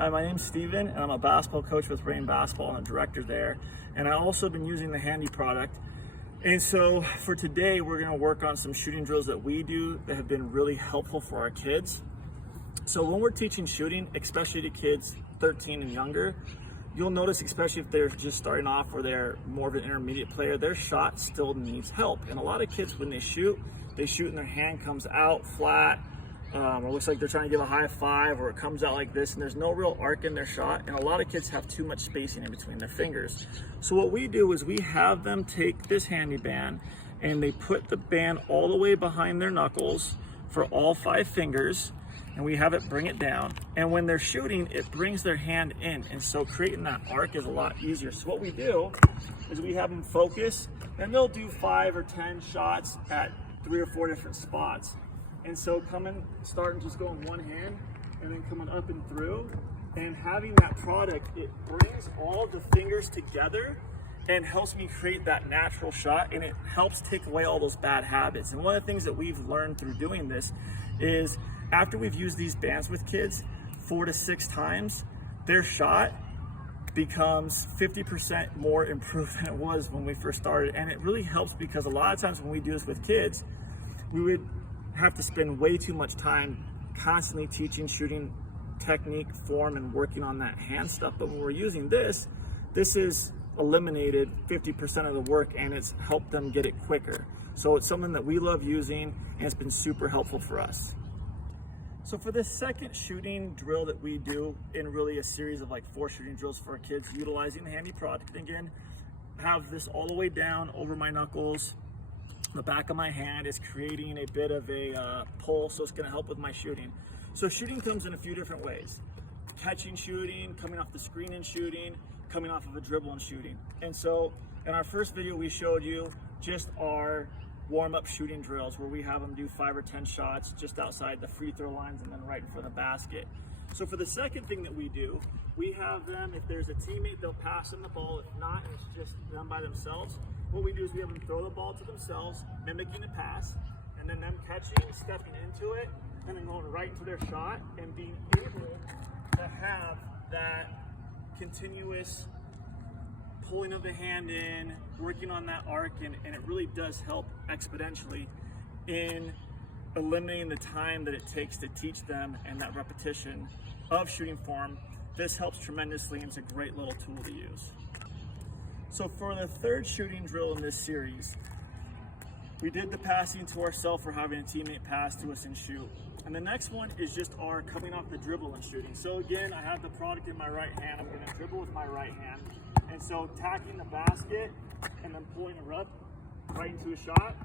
Hi, my name's Steven, and I'm a basketball coach with Rain Basketball and a director there. And I also been using the Handii product. And so for today, we're gonna work on some shooting drills that we do that have been really helpful for our kids. So when we're teaching shooting, especially to kids 13 and younger, you'll notice, especially if they're just starting off or they're more of an intermediate player, their shot still needs help. And a lot of kids, when they shoot and their hand comes out flat, or looks like they're trying to give a high five, or it comes out like this, and there's no real arc in their shot. And a lot of kids have too much spacing in between their fingers. So what we do is we have them take this Handii band and they put the band all the way behind their knuckles for all 5 fingers, and we have it bring it down. And when they're shooting, it brings their hand in, and so creating that arc is a lot easier. So what we do is we have them focus, and they'll do 5 or 10 shots at 3 or 4 different spots. And so starting just going one hand and then coming up and through, and having that product, it brings all the fingers together and helps me create that natural shot, and it helps take away all those bad habits. And one of the things that we've learned through doing this is after we've used these bands with kids 4 to 6 times, their shot becomes 50% more improved than it was when we first started. And it really helps because a lot of times when we do this with kids, we would have to spend way too much time constantly teaching shooting technique, form, and working on that hand stuff. But when we're using this is eliminated 50% of the work, and it's helped them get it quicker. So it's something that we love using, and it's been super helpful for us. So for this second shooting drill that we do, in really a series of like 4 shooting drills for our kids utilizing the Handii product, again, have this all the way down over my knuckles. The back of my hand is creating a bit of a pull, so it's going to help with my shooting. So shooting comes in a few different ways: catching shooting, coming off the screen and shooting, coming off of a dribble and shooting. And so in our first video, we showed you just our warm-up shooting drills where we have them do 5 or 10 shots just outside the free throw lines and then right in front of the basket. So for the second thing that we do, we have them, if there's a teammate, they'll pass them the ball. If not, it's just them by themselves. What we do is we have them throw the ball to themselves, mimicking the pass, and then them catching, stepping into it, and then going right into their shot, and being able to have that continuous pulling of the hand in, working on that arc, and it really does help exponentially in eliminating the time that it takes to teach them and that repetition of shooting form. This helps tremendously, and it's a great little tool to use. So for the third shooting drill in this series, we did the passing to ourselves for having a teammate pass to us and shoot. And the next one is just our coming off the dribble and shooting. So again, I have the product in my right hand. I'm going to dribble with my right hand. And so tacking the basket and then pulling it up right into a shot.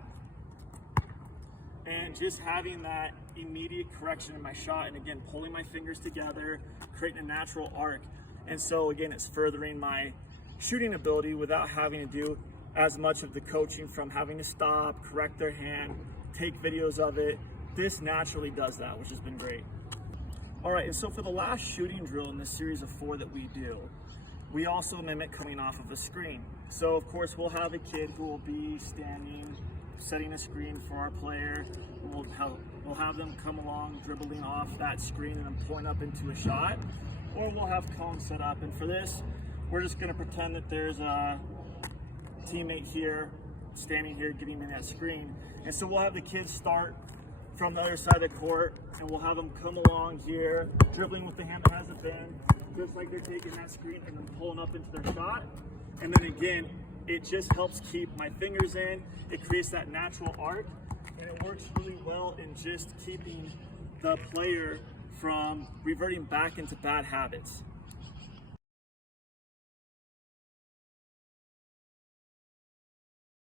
And just having that immediate correction in my shot. And again, pulling my fingers together, creating a natural arc. And so again, it's furthering my shooting ability without having to do as much of the coaching from having to stop, correct their hand, take videos of it. This naturally does that, which has been great. All right, and so for the last shooting drill in this series of 4 that we do, we also mimic coming off of a screen. So of course we'll have a kid who will be standing, setting a screen for our player. We'll have them come along, dribbling off that screen and then pulling up into a shot, or we'll have cones set up. And for this, we're just going to pretend that there's a teammate here, standing here, getting in that screen. And so we'll have the kids start from the other side of the court, and we'll have them come along here, dribbling with the hand that has a bend, just like they're taking that screen and then pulling up into their shot. And then again, it just helps keep my fingers in. It creates that natural arc, and it works really well in just keeping the player from reverting back into bad habits.